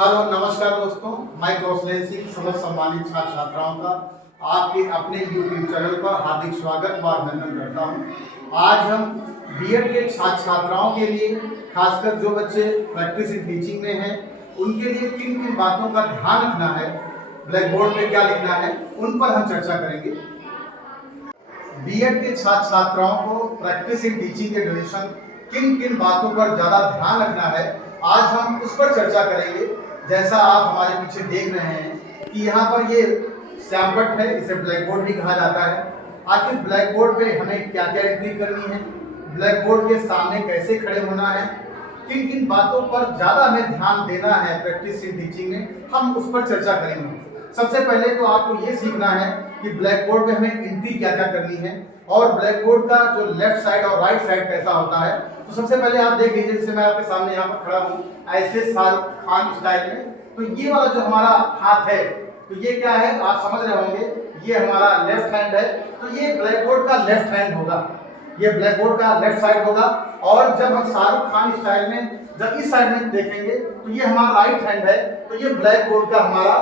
Hello नमस्कार दोस्तों, मैं कौशलेंद्र सिंह समस्त सम्मानित छात्र छात्राओं का आपके अपने YouTube चैनल पर हार्दिक स्वागत व अभिनंदन करता हूं। आज हम बीएड के छात्र छात्राओं के लिए, खासकर जो बच्चे प्रैक्टिस इन टीचिंग में हैं, उनके लिए किन किन बातों का ध्यान रखना है, ब्लैक बोर्ड में क्या लिखना है, उन पर हम चर्चा करेंगे। बीएड के छात्र छात्राओं को प्रैक्टिस इन टीचिंग के ड्यूरेशन किन किन बातों पर ज़्यादा ध्यान रखना है, आज हम उस पर चर्चा करेंगे। जैसा आप हमारे पीछे देख रहे हैं कि यहाँ पर ये श्यामपट्ट है, इसे ब्लैक बोर्ड भी कहा जाता है। आखिर ब्लैक बोर्ड पे हमें क्या क्या एंट्री करनी है, ब्लैक बोर्ड के सामने कैसे खड़े होना है, किन किन बातों पर ज़्यादा हमें ध्यान देना है प्रैक्टिस इन टीचिंग में, हम उस पर चर्चा करेंगे। सबसे पहले तो आपको ये सीखना है कि ब्लैक बोर्ड पे हमें एंट्री क्या क्या करनी है और ब्लैक बोर्ड का जो लेफ्ट साइड और राइट साइड कैसा होता है। तो सबसे पहले आप देख लीजिए, जैसे मैं आपके सामने यहाँ पर खड़ा हूँ ऐसे शाहरुख खान स्टाइल में, तो ये वाला जो हमारा हाथ है, तो ये क्या है आप समझ रहे होंगे, ये हमारा लेफ्ट हैंड है। तो ये ब्लैक बोर्ड का लेफ्ट हैंड होगा, ये ब्लैक बोर्ड का लेफ्ट साइड होगा। और जब हम शाहरुख खान स्टाइल में जब इस साइड में देखेंगे तो ये हमारा राइट हैंड है, तो ये ब्लैक बोर्ड का हमारा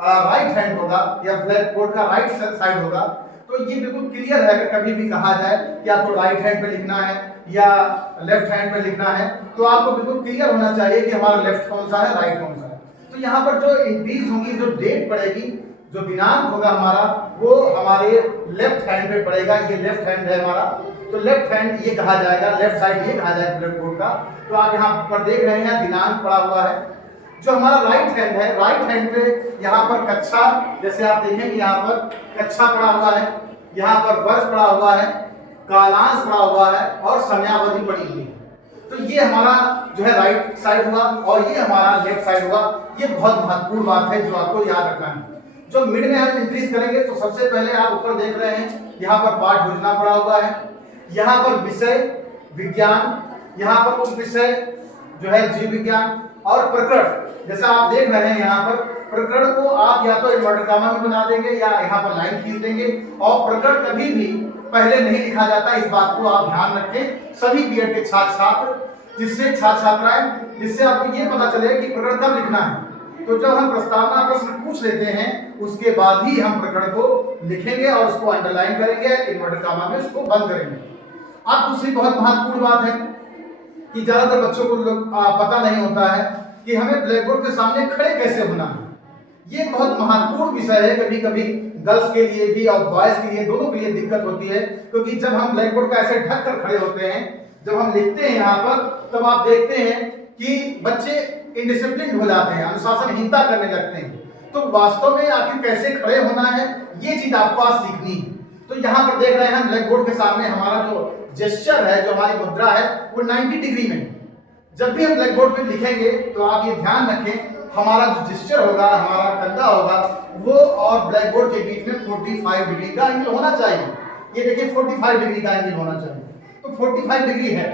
राइट हैंड होगा या ब्लैक बोर्ड का राइट साइड होगा। तो ये बिल्कुल क्लियर है। अगर कभी भी कहा जाए कि आपको राइट हैंड पे लिखना है या लेफ्ट हैंड पे लिखना है, तो आपको बिल्कुल क्लियर होना चाहिए कि हमारा लेफ्ट कौन सा है, राइट कौन सा है। तो यहाँ पर जो इंक्रीज होगी, जो डेट पड़ेगी, जो दिनांक होगा हमारा, वो हमारे लेफ्ट हैंड पे पड़ेगा। ये लेफ्ट हैंड है हमारा, तो लेफ्ट हैंड ये कहा जाएगा, लेफ्ट साइड ये कहा जाएगा ब्लैक बोर्ड का। तो आप यहाँ पर देख रहे हैं दिनांक पड़ा हुआ है। जो हमारा राइट हैंड है, राइट हैंड पे यहाँ पर कक्षा, जैसे आप देखेंगे यहाँ पर कक्षा पड़ा हुआ है, यहाँ पर वर्ष पड़ा हुआ है, कालांश पड़ा हुआ है और समयावधि पड़ी हुई है। तो ये हमारा जो है राइट साइड हुआ और ये हमारा लेफ्ट साइड हुआ। ये बहुत महत्वपूर्ण बात है जो आपको याद रखना है। जो मिड में हम इंक्रीज करेंगे, तो सबसे पहले आप ऊपर देख रहे हैं यहाँ पर पाठ योजना पड़ा हुआ है, यहाँ पर विषय विज्ञान, यहाँ पर उप विषय जो है जीव विज्ञान और प्रकरण। जैसा आप देख रहे हैं यहाँ पर प्रकरण को आप या तो इन्वर्टेड कॉमा में बना देंगे या यहाँ पर लाइन खींच देंगे। और प्रकरण कभी भी पहले नहीं लिखा जाता, इस बात को आप ध्यान रखें सभी बीएड के छात्र छात्राएं, जिससे आपको ये पता चले कि प्रकरण कब लिखना है। तो जब हम प्रस्तावना प्रश्न पूछ लेते हैं, उसके बाद ही हम प्रकरण को लिखेंगे और उसको अंडरलाइन करेंगे, इन्वर्टेड कॉमा में उसको बंद करेंगे। अब दूसरी बहुत महत्वपूर्ण बात है कि ज्यादातर बच्चों को पता नहीं होता है कि हमें ब्लैक बोर्ड के सामने खड़े कैसे होना है। ये बहुत महत्वपूर्ण विषय है। कभी कभी गर्ल्स के लिए भी और बॉयज के लिए, दोनों के लिए दिक्कत होती है, क्योंकि जब हम ब्लैक बोर्ड का ऐसे ढक कर खड़े होते हैं, जब हम लिखते हैं यहाँ पर, तब आप देखते हैं कि बच्चे इनडिसिप्लिन हो जाते हैं, अनुशासनहीनता करने लगते हैं। तो वास्तव में आखिर कैसे खड़े होना है, ये चीज आपको आज सीखनी है। तो यहाँ पर देख रहे हैं ब्लैक बोर्ड के सामने हमारा जो जेस्चर है, जो हमारी मुद्रा है, वो 90 डिग्री में। जब भी हम ब्लैक बोर्ड पे लिखेंगे तो आप ये ध्यान रखें, हमारा जो जेस्चर होगा, हमारा कंधा होगा, वो और ब्लैक बोर्ड के बीच में 45 डिग्री का एंगल होना चाहिए। ये देखिए 45 डिग्री का एंगल होना चाहिए। तो 45 डिग्री है,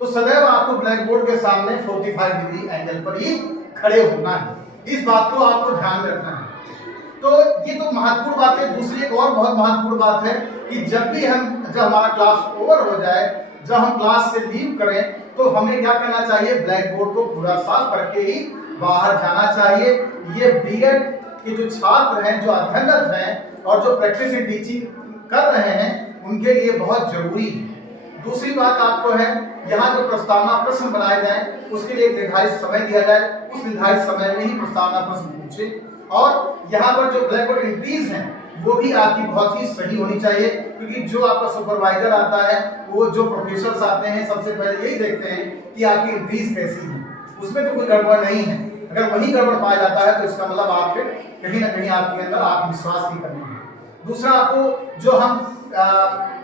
तो सदैव आपको ब्लैक बोर्ड के सामने 45 डिग्री एंगल पर ही खड़े होना है। इस बात को आपको ध्यान रखना है। तो ये तो महत्वपूर्ण बात है। दूसरी एक और बहुत महत्वपूर्ण बात है कि जब हमारा क्लास ओवर हो जाए, जब हम क्लास से लीव करें, तो हमें क्या करना चाहिए, ब्लैक बोर्ड को पूरा साफ करके ही बाहर जाना चाहिए। ये बीएड के जो छात्र हैं, जो अध्ययनरत हैं और जो प्रैक्टिस इन टीचिंग कर रहे हैं, उनके लिए बहुत जरूरी है। दूसरी बात आपको है, यहाँ जो प्रस्तावना प्रश्न बनाए जाए, उसके लिए एक निर्धारित समय दिया जाए, उस निर्धारित समय में ही प्रस्तावना प्रश्न पूछे। और यहाँ पर जो ब्लैक बोर्ड एंट्रीज हैं, वो भी आपकी बहुत ही सही होनी चाहिए, क्योंकि जो आपका सुपरवाइजर आता है, वो जो प्रोफेसर्स आते हैं, सबसे पहले यही देखते हैं कि आपकी एंट्रीज कैसी है, उसमें तो कोई गड़बड़ नहीं है। अगर वही गड़बड़ पाया जाता है, तो इसका मतलब आप फिर कहीं ना कहीं आपके अंदर आत्मविश्वास की कमी है। दूसरा, आपको जो हम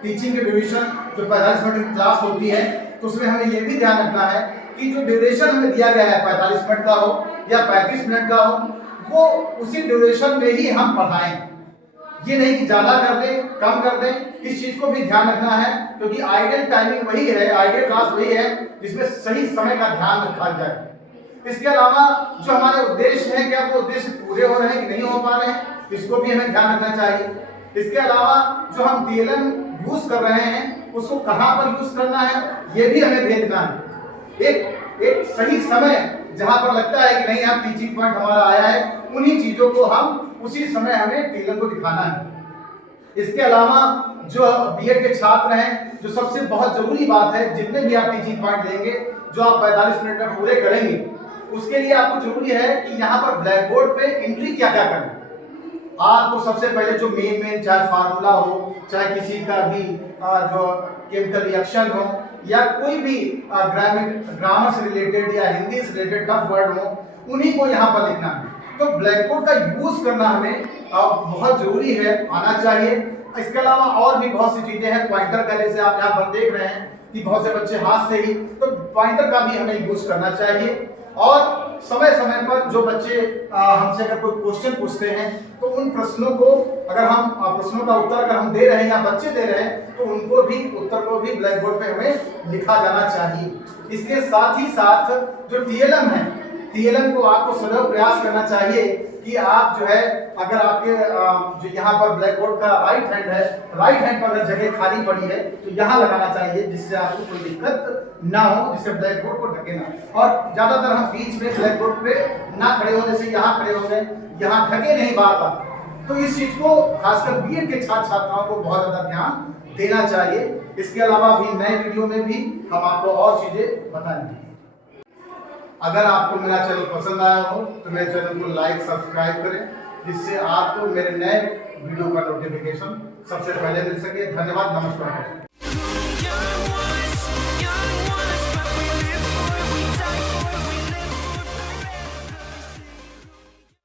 टीचिंग के ड्यूरेशन जो 45 मिनट की क्लास होती है, तो उसमें हमें ये भी ध्यान रखना है कि जो ड्यूरेशन हमें दिया गया है, 45 मिनट का हो या 35 मिनट का हो, वो उसी ड्यूरेशन में ही हम पढ़ाएं। ये नहीं कि ज्यादा कर दें, कम कर दें। इस चीज को भी ध्यान रखना है, क्योंकि आइडियल टाइमिंग वही है, आइडियल क्लास वही है जिसमें सही समय का ध्यान रखा जाए। इसके अलावा जो हमारे उद्देश्य है, क्या वो उद्देश्य पूरे हो रहे हैं कि नहीं हो पा रहे हैं, इसको भी हमें ध्यान रखना चाहिए। इसके अलावा जो हम टीएलएम यूज कर रहे हैं, उसको कहां पर यूज करना है, ये भी हमें देखना है। एक सही समय जहां पर लगता है कि नहीं अब टीचिंग पॉइंट हमारा आया है, उन्हीं चीजों को हम उसी समय हमें टेलर को दिखाना है। इसके अलावा जो बीएड के छात्र हैं, जो सबसे बहुत जरूरी बात है, जितने भी आप टीचिंग पॉइंट लेंगे जो आप 45 मिनट में पूरे करेंगे, उसके लिए आपको जरूरी है कि यहाँ पर ब्लैक बोर्ड पे एंट्री क्या क्या करें। आपको सबसे पहले जो मेन चाहे फार्मूला हो, चाहे किसी का भी जो केमिकल रिएक्शन हो, या कोई भी ग्रामर से रिलेटेड या हिंदी से रिलेटेड टफ वर्ड हो, उन्हीं को यहाँ पर लिखना है। तो ब्लैक बोर्ड का यूज करना हमें बहुत जरूरी है, आना चाहिए। इसके अलावा और भी बहुत सी चीजें हैं। पॉइंटर का जैसे आप यहाँ पर देख रहे हैं कि बहुत से बच्चे हाथ से ही, तो पॉइंटर का भी हमें यूज करना चाहिए। और समय समय पर जो बच्चे हमसे अगर कोई क्वेश्चन पूछते हैं, तो उन प्रश्नों को अगर हम प्रश्नों का उत्तर अगर हम दे रहे हैं या बच्चे दे रहे हैं, तो उनको भी उत्तर को भी ब्लैक बोर्ड पे हमें लिखा जाना चाहिए। इसके साथ ही साथ जो टीएलएम है, टीएलएम को आपको सदैव प्रयास करना चाहिए कि आप जो है, अगर आपके जो यहाँ पर ब्लैक बोर्ड का राइट हैंड है, राइट हैंड पर अगर जगह खाली पड़ी है तो यहाँ लगाना चाहिए, जिससे आपको कोई दिक्कत ना हो, जिससे ब्लैक बोर्ड को ढके ना। और ज्यादातर हम बीच में ब्लैक बोर्ड पे ना खड़े हो, जैसे यहाँ खड़े हो गए, यहाँ ढके नहीं बार बार। तो इस चीज को खासकर बीएड के छात्र छात्राओं को बहुत ज्यादा ध्यान देना चाहिए। इसके अलावा भी नए वीडियो में भी हम आपको और चीजें बताएंगे। अगर आपको मेरा चैनल पसंद आया हो तो मेरे चैनल को लाइक सब्सक्राइब करें, जिससे आपको मेरे नए वीडियो का नोटिफिकेशन सबसे पहले मिल सके। धन्यवाद, नमस्कार।